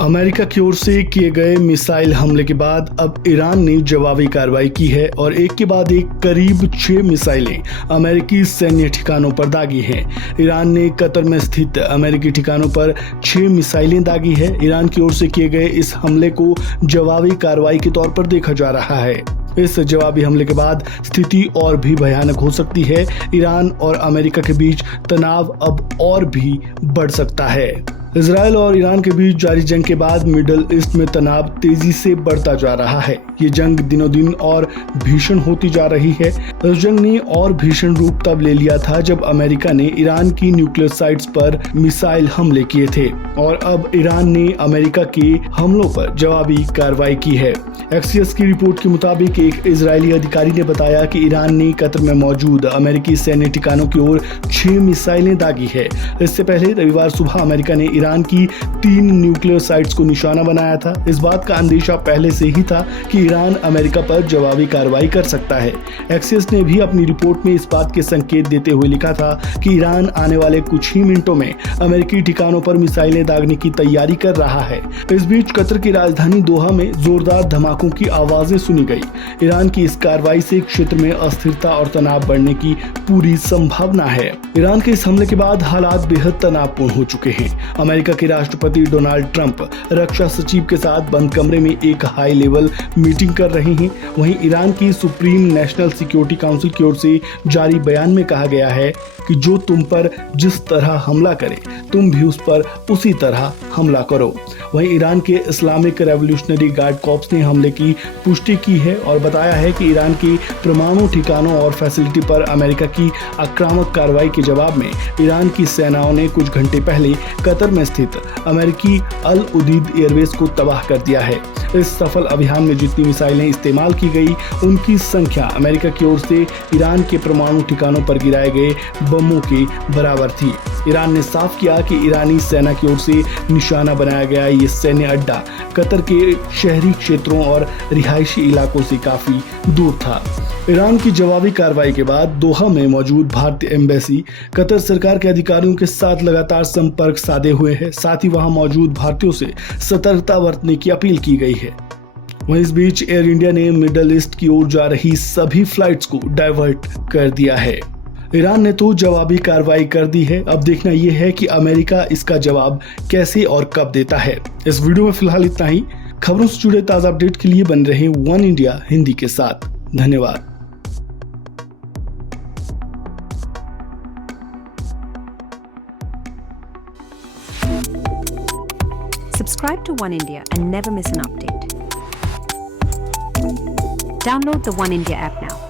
America की ओर से किए गए मिसाइल हमले के बाद अब ईरान ने जवाबी कार्रवाई की है और एक के बाद एक करीब 6 मिसाइलें अमेरिकी सैन्य ठिकानों पर दागी हैं। ईरान ने कतर में स्थित अमेरिकी ठिकानों पर 6 मिसाइलें दागी है। ईरान की ओर से किए गए इस हमले को जवाबी कार्रवाई के तौर पर देखा जा रहा है। इस जवाबी हमले के बाद स्थिति और भी भयानक हो सकती है। ईरान और अमेरिका के बीच तनाव अब और भी बढ़ सकता है। इजराइल और ईरान के बीच जारी जंग के बाद मिडल ईस्ट में तनाव तेजी से बढ़ता जा रहा है। ये जंग दिनों दिन और भीषण होती जा रही है। इस जंग ने और भीषण रूप तब ले लिया था जब अमेरिका ने ईरान की न्यूक्लियर साइट्स पर मिसाइल हमले किए थे और अब ईरान ने अमेरिका के हमलों पर जवाबी कार्रवाई की है। एक्सियस की रिपोर्ट के मुताबिक एक इजरायली अधिकारी ने बताया कि ईरान ने कतर में मौजूद अमेरिकी सैन्य ठिकानों की ओर 6 मिसाइलें दागी है। इससे पहले रविवार सुबह अमेरिका ने ईरान की 3 न्यूक्लियर साइट्स को निशाना बनाया था। इस बात का अंदेशा पहले से ही था कि ईरान अमेरिका पर जवाबी कार्रवाई कर सकता है। एक्सियस ने भी अपनी रिपोर्ट में इस बात के संकेत देते हुए लिखा था कि ईरान आने वाले कुछ ही मिनटों में अमेरिकी ठिकानों पर मिसाइलें दागने की तैयारी कर रहा है। इस बीच कतर की राजधानी दोहा में जोरदार धमाकों की आवाजें सुनी गई। ईरान की इस कार्रवाई से क्षेत्र में अस्थिरता और तनाव बढ़ने की पूरी संभावना है। ईरान के इस हमले के बाद हालात बेहद तनावपूर्ण हो चुके हैं। अमेरिका के राष्ट्रपति डोनाल्ड ट्रंप रक्षा सचिव के साथ बंद कमरे में एक हाई लेवल मीटिंग कर रहे हैं। वहीं ईरान की सुप्रीम नेशनल सिक्योरिटी काउंसिल की ओर से जारी बयान में कहा गया है कि जो तुम पर जिस तरह हमला करे तुम भी उस पर उसी तरह हमला करो। वहीं ईरान के इस्लामिक रेवोल्यूशनरी गार्ड कॉर्प्स ने हमले की पुष्टि की है और बताया है कि ईरान के परमाणु ठिकानों और फैसिलिटी पर अमेरिका की आक्रामक कार्रवाई के जवाब में ईरान की सेनाओं ने कुछ घंटे पहले कतर में स्थित अमेरिकी अल उदीद एयरवेज को तबाह कर दिया है। इस सफल अभियान में जितनी मिसाइलें इस्तेमाल की गई उनकी संख्या अमेरिका की ओर से ईरान के परमाणु ठिकानों पर गिराए गए बमों के बराबर थी। ईरान ने साफ किया कि ईरानी सेना की ओर से निशाना बनाया गया ये सैन्य अड्डा कतर के शहरी क्षेत्रों और रिहायशी इलाकों से काफी दूर था। ईरान की जवाबी कार्रवाई के बाद दोहा में मौजूद भारतीय एम्बेसी कतर सरकार के अधिकारियों के साथ लगातार संपर्क साधे हुए है। साथ ही वहां मौजूद भारतीयों से सतर्कता बरतने की अपील की गई है। वहीं इस बीच एयर इंडिया ने मिडल ईस्ट की ओर जा रही सभी फ्लाइट्स को डाइवर्ट कर दिया है। ईरान ने तो जवाबी कार्रवाई कर दी है। अब देखना यह है कि अमेरिका इसका जवाब कैसे और कब देता है। इस वीडियो में फिलहाल इतना ही। खबरों से जुड़े ताजा अपडेट के लिए बन रहे वन इंडिया हिंदी के साथ। धन्यवाद। Subscribe to One India and never miss an update. Download the One India app now.